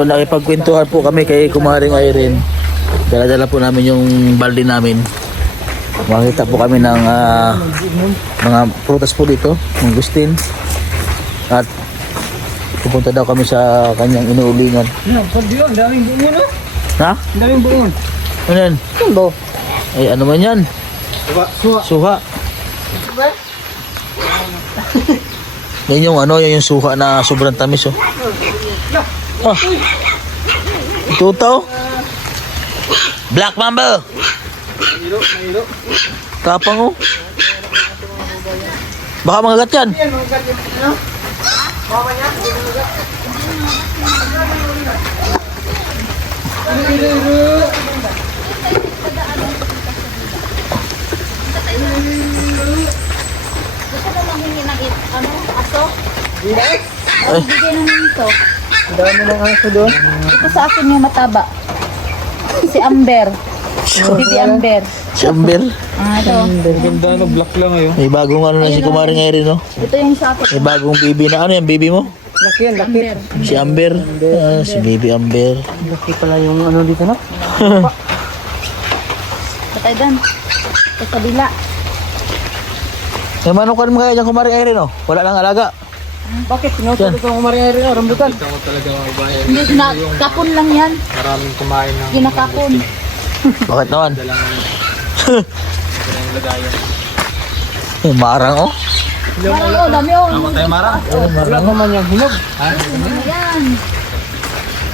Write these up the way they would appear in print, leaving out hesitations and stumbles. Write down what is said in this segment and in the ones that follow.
So, nakipagkwentuhan po kami kay Kumaring Irene. Dala-dala po namin yung balde namin. Makita po kami ng mga prutas po dito, mangustin. At pupunta daw kami sa kanyang inuulingan. Ang daming buon, no? Ha? Ang daming buon. Ano yan? Ano? Ay, ano man yan? Suha. Suha. Yan yung ano, yan yung suha na sobrang tamis, oh. Ah. Ito tao. Black Mamba. Mahilo. Tapang, oh. Baka mangagat yan. Yan, mga gatin. Ano? Mama niya? Gusto ko manghingi ng aso? Ay, Bigyan na nito. Ang dami ng aso doon. Ito sa akin yung mataba. Si Amber. Bibi Amber. si Amber. Ito. Ang ganda, no? Black lang ngayon. May bagong ano na si Kumaring Irene, no? Ito yung sa akin. May bagong bibi na. Ano yan, bibi mo? Laki yan, laki. Amber. Si Amber. Ah, si baby Amber. Laki pala yung ano dito, no? Patay doon. Sa kabila. May manukan mo kaya dyan Kumaring Irene, no? Wala lang alaga. Bakit? Sinusunod ko ang Maria Irene, rambutan. Hindi, kapon lang yan. Maraming kumain ng Kinakapon. Bakit naman? Marang, oh. Marang oh, dami oh. Wala naman yung hinog. Ayan.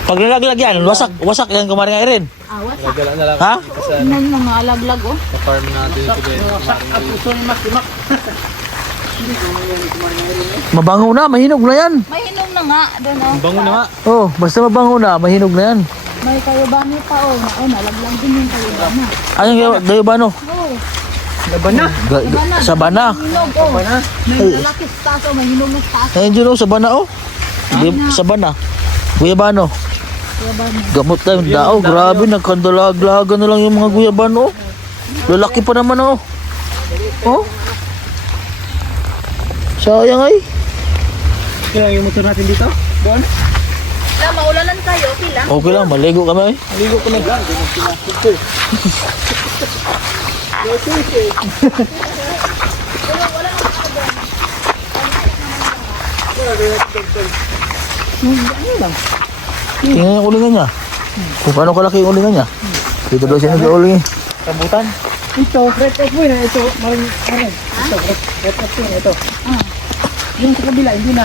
Pag nilaglag yan, wasak yan Kumaring Irene. Wasak. Ha? Tingnan yung mga alaglag oh. Mabango na, mahinog na yan. May hinom na nga. Doon oh. Bango na nga. Oh, basta mabango na, mahinog na yan. May kayobani pa oh. Nalaglag din yung kayobani. Anong gayo ba, no? Oh. Laban na. Sabana. Hinog oh. May lalaki sa taas oh. May hinog na sa taas. Ayun dyan, oh, sabana, oh. Sabana. Guyabano. Kayobani. Gamot na yung dao. Grabe, nagkandalag-lagan na lang yung mga guyabano, oh. Lalaki pa naman, oh. Oh. Sayang ay. Kailangan yung motor natin dito. Doon. Wala, maulanan kayo. Okay lang. Okay lang, maligo kami ay. Maligo ko na. Tingnan yung ulingan niya. Kung paano kalaki yung ulingan niya. Dito daw siya nag-ulingan. Rambutan. Ito, red up mo na. Ito, maring. Ito, red up mo ito. Yung sa kabila, hindi na.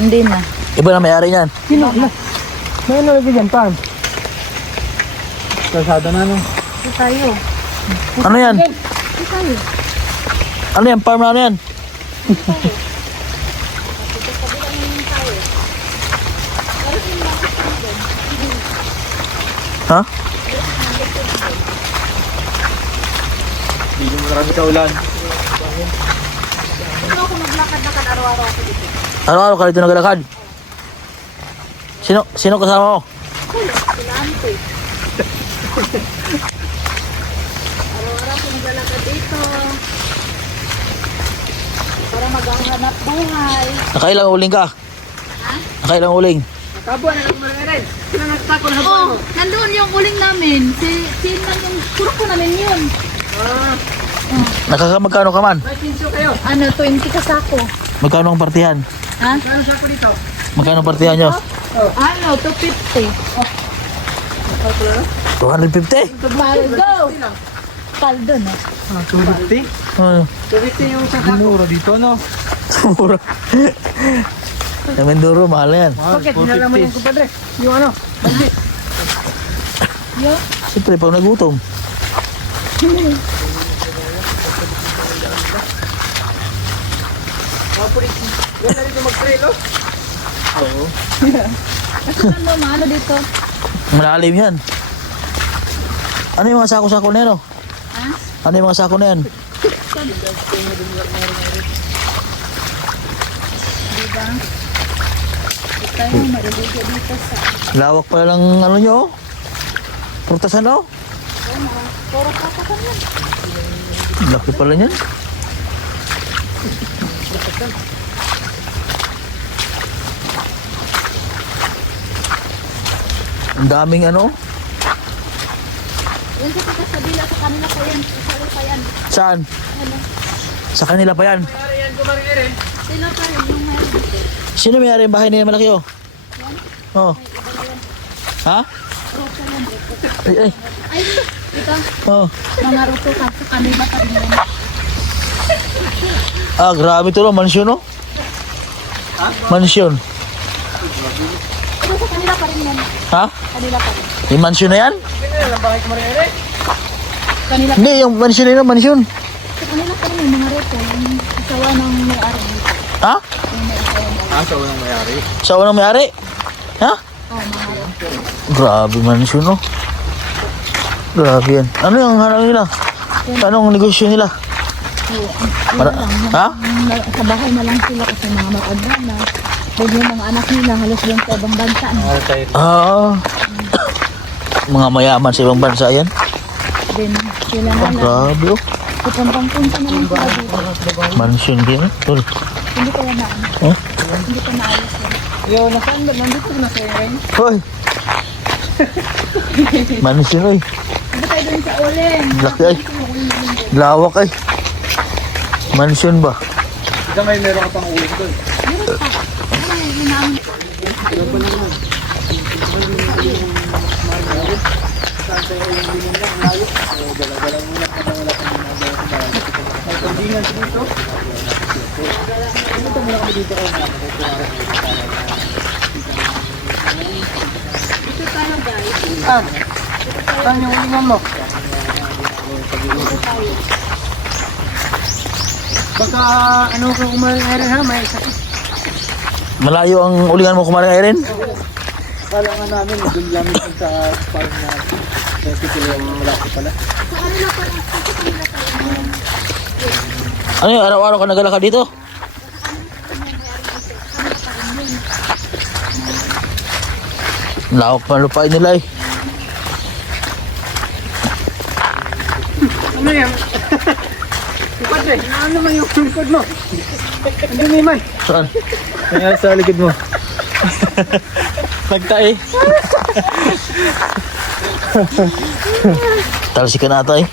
Hindi na. Iba na may-ari niyan. Sino na? May ano lagi dyan, farm. Kalsada na, no? Ito tayo. Ano yan? Ito tayo. Ano yan? Farm na ano yan? Ha? Hindi mo marami sa ulan. Ito ako maglakad-lakad araw-araw ako dito. Araw-araw ka dito naglalakad? Sino kasama mo? Kailangan ko eh. Araw-araw ako naglalakad dito. Para maghanap buhay. Nakailang uling ka? Ha? Nakailang uling? Nakabuan na lang mo rin. Sino nagtako na Oh, nandoon yung uling namin. Si yung puro ko namin yun. Nakakamagkano ka man? May pinso kayo. Ano, 20 kasako. Magkano ang partihan? Ha? Kano sa ako dito? Magkano ang partihan nyo? Ano, 250. 250? Paldo. Paldo, no? 250? Hmm. 250 yung sa ako. Mura dito, no? Mura. Sa Mindoro, mahal na yan. Bakit? Hinala mo yung kumpadre. Yung ano? Bandit. Yo. Siyempre, pag nagutom. Yan na dito mag-trail, oh. Ano, maano dito? Malalim yan. Ano yung mga sako-sako na yan, oh? Ha? Ano yung mga sako na yan? Diba? Ito tayo maliligo dito sa... Lawak pala lang ano nyo, oh. Purtasan, oh. Puro kakakan yan. Laki pala niyan. Ang daming ano. Yan sa kabila sa kanila pa yan. Sa pa yan. Saan? Ano? Sa kanila pa yan. Yan ko Maring Erin. Sila pa rin yung mayroon. Sino may-ari yung bahay nila malaki oh? Oh. Ha? Ruto yan. Ay, ay. Ay, ito. Oh. Mga ruto ka sa kanila pa rin yan. Ah, grabe to lang. Mansyon oh. Mansyon. Ito sa kanila pa rin yan. Ha? Kanila pa rin. Yung mansyon na yan? Hindi na lang bahay ko Maring Erin. Kanila Hindi, yung mansyon na yun. Mansyon. sa kanila pa rin yung mga ruto. Yung isawa ng may-ari dito. Ha? Yung may isawa ng Sa unang mayari. Sa unang may-ari? Ha? mga ruto. Grabe mansyon oh. Grabe yan. Ano yung hanap nila? Anong negosyo nila? Ha? Sa bahay na lang sila kasi mga mag-adrana. Then yung mga anak nila halos yung sa ibang bansa. No? Ah. Mga mayaman sa ibang bansa yan. Then sila na lang. Grabe oh. Pupuntang-punta na lang sila dito. Mansyon din eh. Tol. Hindi ko yan na ano. Huh? Hindi ko naayos yan. Yo, nasaan ba? Nandito na sa Erin. Hoy. Mansyon oy. Hindi tayo doon sa uling. Laki ay. Lawak ay. Mansyon ba? Ika may meron ka pang uling doon. Ah, saan yung ulingan mo? Baka ano ka Maring Erin ha, may sakit. Malayo ang ulingan mo kumaring Irene? Kala nga namin, doon lang yung sa parang na kasi sila yung malaki pala. Ano yung araw-araw ka nagalakad dito? Lawak pa lupain nila eh. Ano yan? Likod eh, ano naman yung likod mo? Hindi naman. Saan? Kaya sa likod mo. Nagtae. Talsikan ata eh.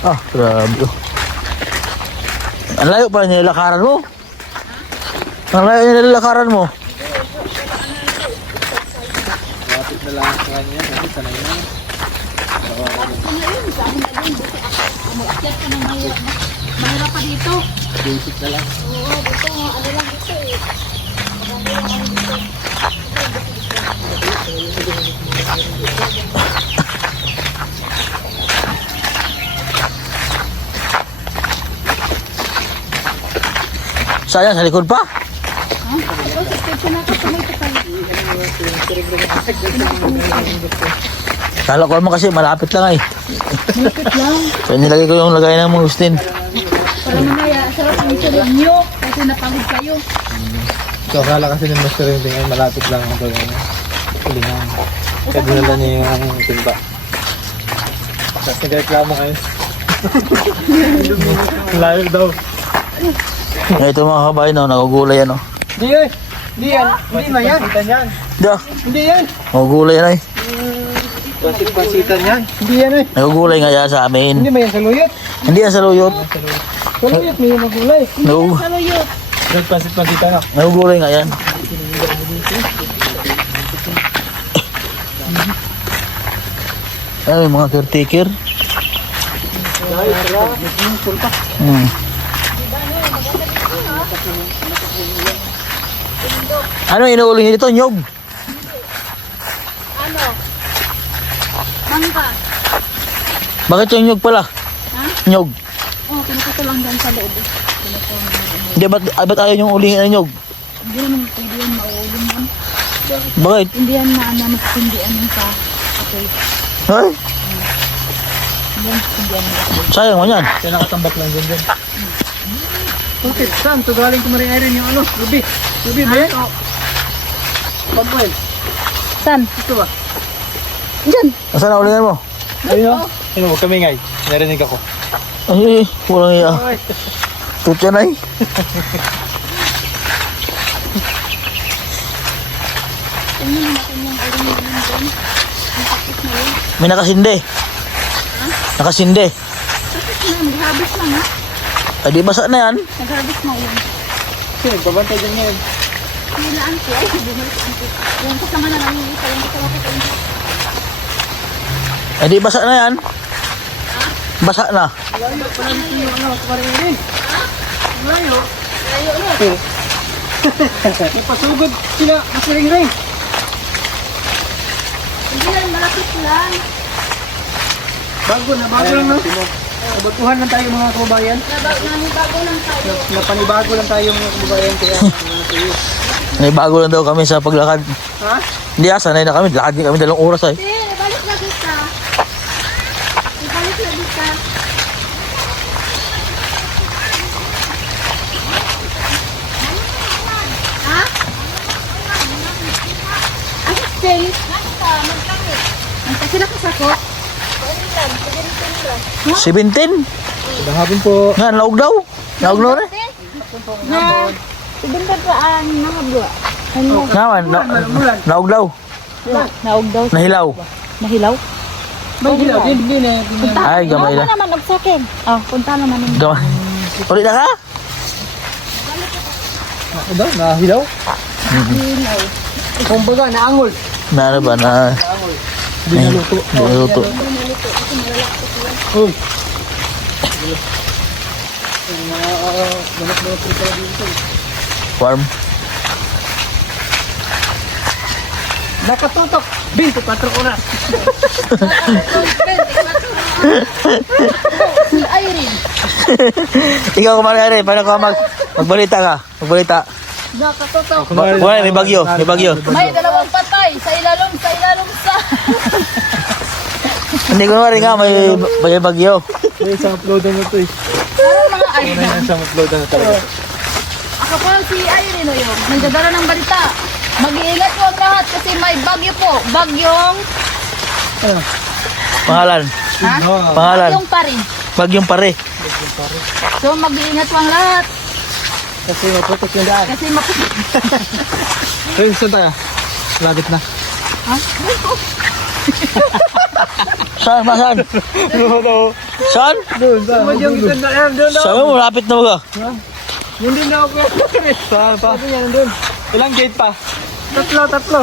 Ah, grabe oh. Ang layo pa nilakaran mo. Ang layo nilakaran mo. Lapit na lang sa kanya, kasi sanay na. Umakyat ka ng mahirap. Mahirap pa dito. Basic na lang. Oo, dito. Ano lang dito eh. Sayang sa likod pa. Ha? Ito, suspension ako. Tumay pa tayo. Kala ko naman kasi malapit lang eh. Malapit lang. So nilagay ko yung lagay ng mga Agustin. Para mamaya, sarap ang ito ninyo. Kasi napagod kayo. So, akala kasi ng master yung tingin, malapit lang ang ulingan. Kaya dinala niya yung timba. Tapos nagreklamo kayo. Layo daw. Ito mga kabayan no, nagugulay yan oh. Hindi yan. Hindi yan. Hindi na yan. Diya, Hindi yan. nagugulay yan eh. Pasitan yan. Hindi yan eh. Nagugulay nga yan sa amin. Hindi ba yan sa luyot? Hindi yan sa luyot. Sa luyot may magulay. Nagug- Nagpasit-pasitan na. Nagugulay nga yan. Ay, mga caretaker. Hmm. Ano inuuling nyo dito? Nyog? Ano? Mangga. Bakit yung nyog pala? Ha? Nyog. Oh, pinukuto lang dyan sa loob. Hindi, ba't ayaw yung ulingin ng nyog? Hindi naman pwede yan mauulong yan. Bakit? Hindi yan na ano, nasindihan yung sa apoy. Ay, Hindi yan nasindihan yung apoy. sayang mo yan. Kaya nakatambak lang dyan. Okay, saan? Ito galing ko marin yung ano? Ruby. Ruby ba yan? Pag-oil. Saan? Ito ba? Diyan. Nasaan na ulingan mo? Ayun o. Ano, huwag kami ngay. Narinig ako. Ay, walang iya. Tutya na eh. May nakasinde. Nakasinde. Nag-harvest lang ha. Ay, di basa na yan. Nag-harvest na yun. Kasi nagbabantay dyan ngayon. Nilaan ko. Ay, bumalik ko. Yung kasama na lang yung isa. Yung kasama ko. Ay, di basa na yan. Basa na. Layo, parang yung ano, kumarin din. Layo. Layo na. Ipasugod sila, masiring-ring. Hindi lang, malapit lang. Bago lang no? Nabaguhan lang tayo mga kababayan. Nanibago lang tayo. Napanibago lang tayo mga kababayan. Kaya May bago lang daw kami sa paglakad. ha? Hindi sanay na kami. Lakad din kami 2 oras ay. Hindi, ibalik na kita. Ibalik na kita. Ha? Ano still? Ang sila kasako? 17? Magandang hapon po. Nga, naog daw. Naog na rin. Na, ibigay pa ang nangabwa. Ano? Nga, naog daw. Naog daw. Nahilaw. Nahilaw? May hilaw, din eh. Ay, gamay Naog na. na naman, nagsakin. Ah, punta naman. Gamay. Ulit na ka? Ano? Nahilaw? Nahilaw. Kumbaga, naangol. Na ano ba na? Binaluto. Niluto. Uy. Warm. Nakatutok. 24 oras. Si Irene. Ikaw kumarin, paano ka magbalita ka? Magbalita. Nakatutok. Wala, may bagyo. May bagyo. May 2 patay sa ilalong sa. Hindi ko naman nga, may bagyo. May isang uploadan na to eh. Parang mga Una Irene. yung isang uploadan na talaga. Ako po si Irene o yung nagdadala ng balita. Mag-iingat po ang lahat kasi may bagyo po. Bagyong... Pangalan. Ha? Pangalan. Bagyong pa rin. Bagyong pare. So mag-iingat po ang lahat. Kasi maputok yung daan. Kasi Hey, saan tayo? Labit na. Ha? Saan? Saan? Doon, Saan? doon. Yung ganda yan, doon. Saan mo? Malapit na ba? Hindi na ako. Saan pa? Sabi niya nandun. Ilang gate pa? Tatlo.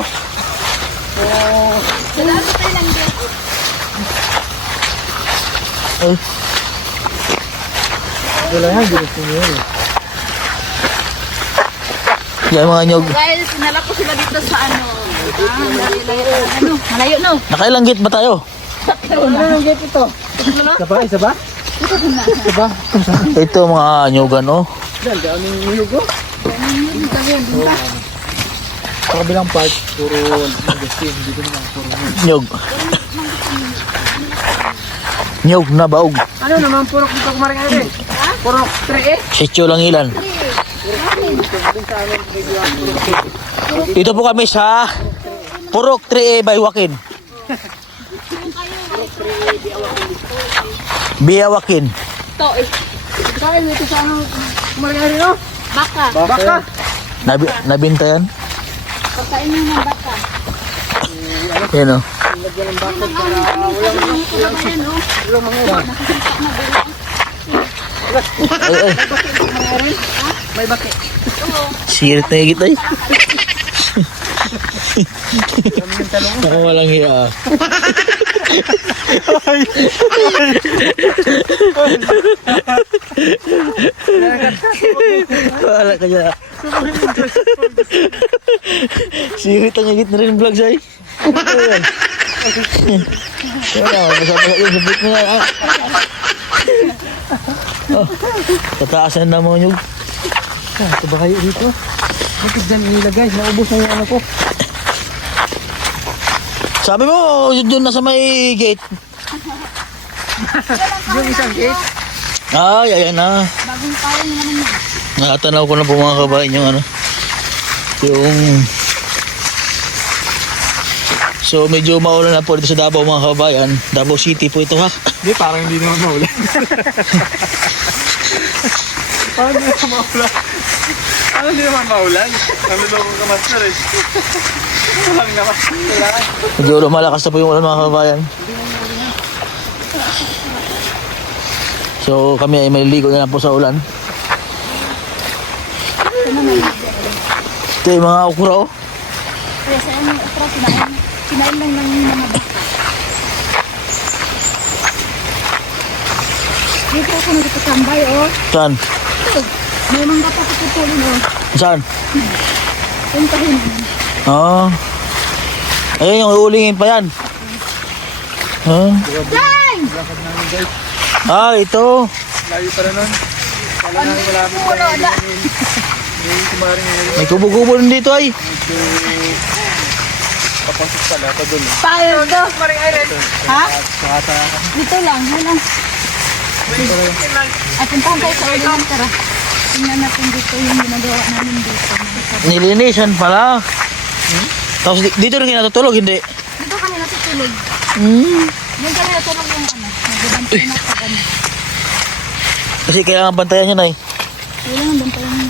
Salamat tayo lang din. Ay, Wala yan, gusto niyo yun. yan mga nyog. Guys, sinala ko sila dito sa ano. Malayo no. Nakailang gate ba tayo? Ano yung gate ito? Isa ba? Isa ba? Ito mga nyogan, oh. Yan, daming niyog oh. Sa kabilang part, puro magazine. Dito naman, puro niyog. Nyog. Nyog na baog. Ano naman, purok dito kumaring ano eh? Purok 3 eh? Sityo lang ilan. Dito po kami sa Purok 3A by Joaquin. Biawakin. Ito eh. Kaya dito sa ano, kumaring ano no? Baka. Baka. Nabinta yan? Pagkain nyo ng baka. Yan, oh. Ay, ay. May baki. Sirit na higit ay. Ako walang hiya. Wala ka dyan. Sirit ang higit na rin vlogs ay. Ayan. Wala, masama yung sabit mo na. Oh, tataasan na mga nyug. Ito ba kayo dito? Bakit dyan nilagay? Naubos na yung ano ko. Sabi mo, yun na sa may gate. Yung isang gate? Ay, ayan na. Bagong kain naman yun. Nakatanaw ko na po mga kabayan yung ano. Yung... So medyo maulan na po dito sa Davao mga kabayan. Davao City po ito ha. Hindi, parang hindi naman maulan. Parang hindi naman maulan. Parang hindi naman maulan. Ano daw kong kamaster eh. Walang naman. Kailangan. Medyo lumalakas na po yung ulan mga kababayan. So kami ay maliligo na lang po sa ulan. Ito yung mga okra oh. Kaya sa yung okra, kinain lang ng mga baka. Dito ako nagpapatambay, oh. Saan? Ito, may mga papatutulin, oh. Saan? Puntahin. Oh. Ayun yung uulingin pa yan. Huh? Dang! Ah, ito. Layo pa na nun. Kala namin malapit pa Wala, wala. yung kumaring ngayon. May kubo-kubo din dito ay. Papasok pala pa doon. Paano to? Ha? Saka Dito lang, yun lang. At puntahan tayo sa ulan, tara. Tingnan natin dito yung ginagawa namin dito. Nilinisan pala. Tapos dito rin kayo natutulog, hindi? Dito kami natutulog. Hmm. Yung kami natulog yung ano, nagbabantay na pag ano. Kasi kailangan bantayan yun ay. Kailangan bantayan mo.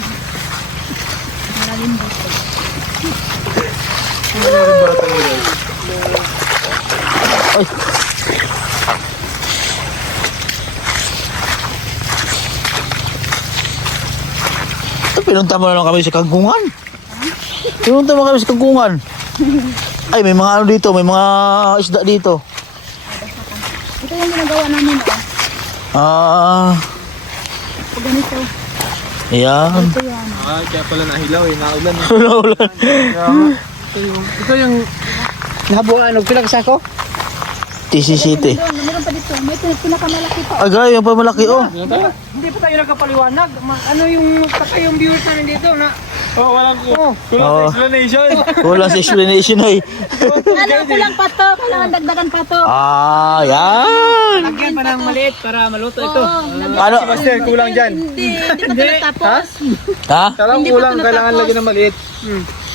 Maraming dito. Ay. Pinunta mo na lang kami sa kangkungan. Pinunta mo kami sa kangkungan. Ay, may mga ano dito, may mga isda dito. Ito yung ginagawa namin, oh. Ah, Pag ganito. ayan. Ito yan. Ah, kaya pala nahilaw eh, naulan. Ulan. Ito yung nabuhaan, nagpinagsako? TC City. Meron pa dito. May pinakamalaki pa. Ay, grabe, yung pamalaki, oh. Hindi pa tayo nagkapaliwanag. Ano yung yung viewers namin dito na Oh, walang kulang Oh. explanation. Kulang sa explanation ay. Ano, kulang pa to. Kailangan dagdagan pa to. Ah, yan. lagyan pa ng maliit para maluto ito. Oo, Ano? Master, kulang dyan. Hindi pa ito natapos. Ha? Kala Hindi ko pa kulang, ito kailangan natapos. lagyan ng maliit.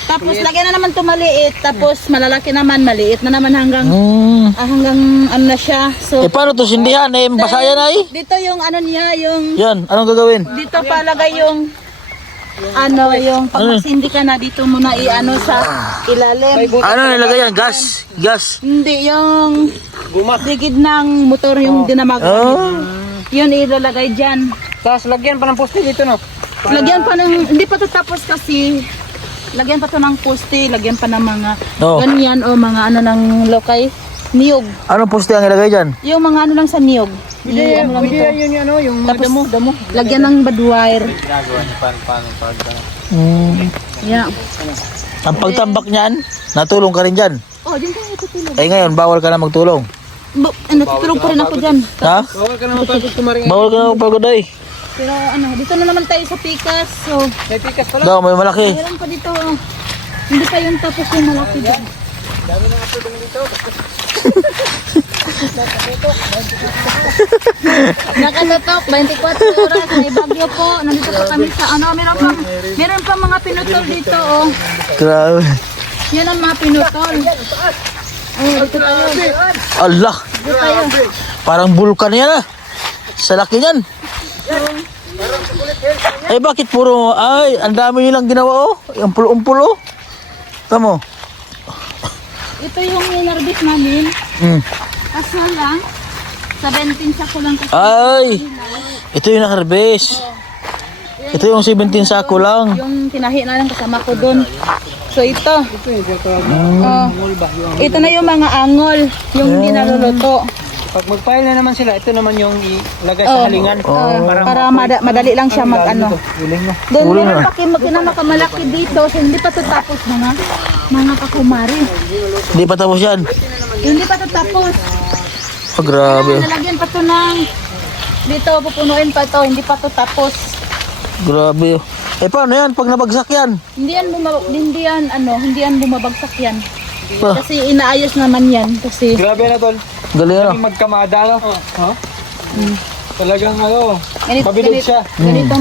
Tapos lagyan na naman to maliit. Tapos malalaki naman, maliit na naman hanggang Hmm. hanggang ano na siya. So, Eh, paano to sindihan? Eh, basayan ay. dito yung ano niya, yung Yan, anong gagawin? dito palagay yung ano, yung pag magsindi ka na dito muna i-ano sa ilalim. Ano nilagay yan? Gas? Gas? Hindi, yung digid ng motor yung dinamag. Oh. Yun ilalagay dyan. Tapos lagyan pa ng poste dito no. Lagyan pa ng, hindi pa to tapos kasi, lagyan pa to ng poste, lagyan pa ng mga Oh. ganyan o mga ano ng lokay, niyog. Anong poste ang ilagay dyan? Yung mga ano lang sa niyog. Ano lang ito. Yun yung ano, yung Tapos, damo. Lagyan ng badwire. Ginagawa niyo paano pag Hmm. Yeah. Ang pagtambak niyan, natulong ka rin dyan. Oh, dyan kayo tutulog. Eh ngayon, bawal ka na magtulong. Natutulog pa rin ako dyan. Ha? Bawal ka naman pagod kumaring. Bawal ka na magpagod ay. Pero ano, dito na naman tayo sa Pikas. So, may pikas pala. Daw, may malaki. meron pa dito. Oh. Hindi pa yung tapos yung malaki dyan. Nakatutok, 24 oras, may bagyo po. Nandito po kami sa ano, meron pa mga pinutol dito, oh. Grabe. Yan ang mga pinutol. Oh, dito tayo. Allah, Dito tayo. parang bulkan yan ah. Sa laki niyan. Eh bakit puro, ay, ang dami nilang ginawa oh. Yung pulo-umpulo. Tamo. Ito yung inarbit namin. Hmm. Kaso lang, 17 sako lang kasi. Ay, ito yung na-harvest. Ito yung 17 sako lang. Yung tinahi na lang kasama ko doon. So ito. Oh, ito na yung mga angol, yung hindi naluluto. Pag mag-file na naman sila, ito naman yung ilagay sa halingan. Para madali lang siya mag ano. Uling mo. Doon Uling meron na. pa kinamakamalaki dito. So hindi pa ito tapos mga kakumari. Hindi pa tapos yan. Hindi pa ito tapos. Oh, grabe. Nalagyan pa ito ng dito, pupunuin pa ito. Hindi pa ito tapos. Grabe. Eh paano yan pag nabagsak yan? Hindi yan bumabagsak yan. Pa, Kasi inaayos naman yan. Kasi Grabe na tol. galing ano. Yung magkamada no. Ha? Talagang ano, ganito, Mabilog siya. ganito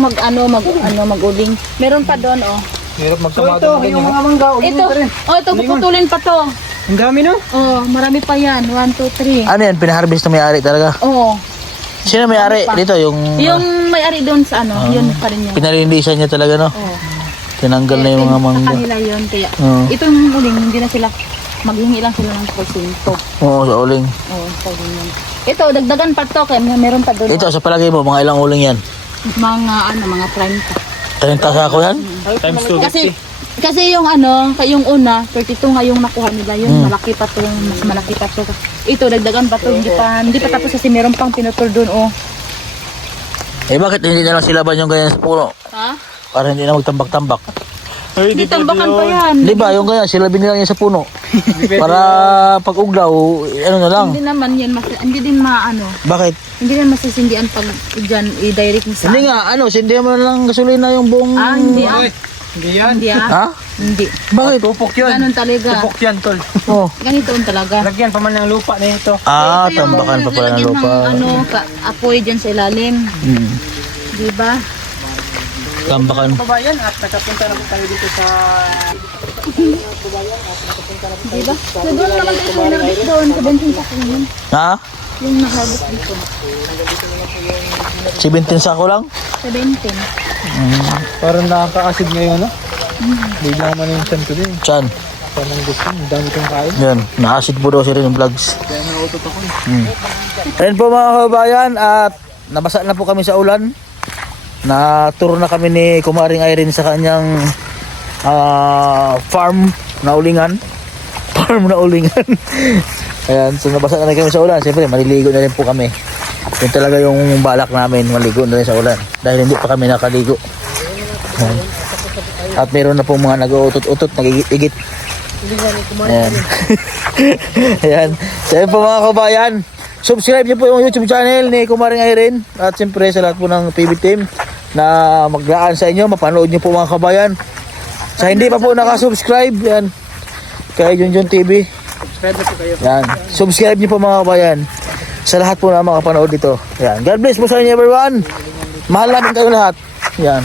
mag-uling. Meron pa doon, oh. hirap So magkamada. ito, yung mga mangga, uling Ito, pa rin. ito, puputulin pa to. Ang dami no? Oh, marami pa yan. 1, 2, 3. Ano yan, pinaharvest na may-ari talaga. Oo. Sino may-ari dito? Yung Yung may-ari doon sa ano, yun pa rin yun. pinalindisan niya talaga no? Oo. Tinanggal na yung mga Sa mangga. kanila yun. Kaya Oo. itong uling, hindi na sila, maghingi lang sila ng porsinto. Oo, sa uling. Oo, sa ganyan. Ito, dagdagan pa to, kaya meron pa doon. Ito, sa palagay mo, mga ilang uling yan? Mga 30. 30 sako yan? Times 250. Kasi yung yung una, 32 nga yung nakuha nila, yung malaki pa to, mas malaki pa to. Ito, dagdagan pa to, hindi pa tapos kasi meron pang pinutur doon, oh. Eh, bakit hindi na lang silaban yung ganyan sa puno? Ha? Para hindi na magtambak-tambak. Hindi tambakan pa yan. Di ba, yung ganyan, silabin nila yan sa puno. Para pag uglaw, ano na lang. Hindi naman yan, hindi din Bakit? hindi din masisindihan pag dyan, i-direct mo sa... Hindi nga, sindihan mo na lang gasolina yung buong... Hindi Hindi yan. Hindi Ha? Hindi. Bakit? Tupok yun. Ganun talaga. Tupok yan, tol. Oh. Ganito talaga. Lagyan pa man ng lupa na ito. Ah, Ito yung tambakan pa pala ng lalagyan lupa. apoy dyan sa ilalim. Hmm. Diba? Tambakan. Kabayan at nakapunta na po tayo dito sa... Diba? So doon naman tayo sa narbit doon, sa bensin sa yun. Ha? Yung nakarbit dito. 17 sako lang? Sa bensin. Parang nakaka-acid ngayon, no? Bigla man yung chan ko din. Chan. Parang gusto, ang dami kong kain. Yan, na-acid po daw siya rin yung vlogs. Ayun po mga kabayan, at nabasa na po kami sa ulan. Na-tour na kami ni Kumaring Irene sa kanyang farm na ulingan. Farm na ulingan. Ayan, so nabasa na kami sa ulan. Siyempre, maliligo na rin po kami. Yun talaga yung balak namin, maligo na rin sa ulan. Dahil hindi pa kami nakaligo. Ayan. At meron na pong mga nag-uutot-utot, nag-igit. Ayan. Ayan. So yun po mga kabayan, subscribe niyo po yung YouTube channel ni Kumaring Irene. At siyempre sa lahat po ng PB team na maglaan sa inyo, mapanood niyo po mga kabayan. Sa hindi pa po nakasubscribe, yan, kay Junjun TV. Subscribe na po kayo. Yan. Subscribe niyo po mga kabayan. Sa lahat po na makapanood dito. Yan. God bless po sa inyo everyone. Mahal namin kayo lahat. Yan.